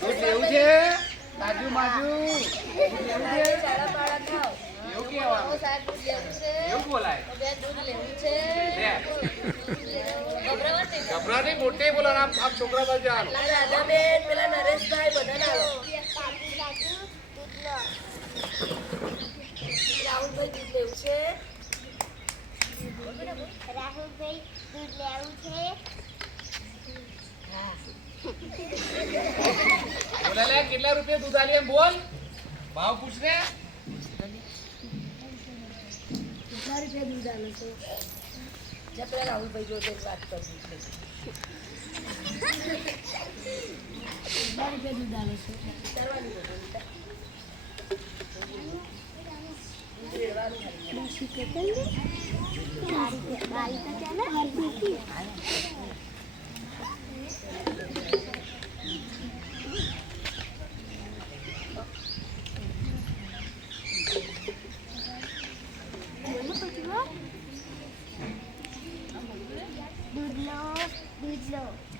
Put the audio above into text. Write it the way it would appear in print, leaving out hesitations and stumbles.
દૂધ લેવું છે તાજુ માજુ દૂધ લેવું છે એવું કેવાનું એવું બોલાય ગભરાની મોટે બોલાવ આપ છોકરા બાજુ આવો રાધાબેન પેલા નરેશભાઈ બધા રાહુલભાઈ દૂધ લેવું છે રાહુલભાઈ દૂધ લેવું છે બોલા લે કેટલા રૂપિયા દૂધ આલી એમ બોલ ભાવ પૂછ ને કેટલા રૂપિયા દૂધ આલો છો જ્યાં પેલા રાહુલભાઈ જોડે વાત કરવી છે કેટલા રૂપિયા દૂધ આલો છો વિચારવાની દૂધ લો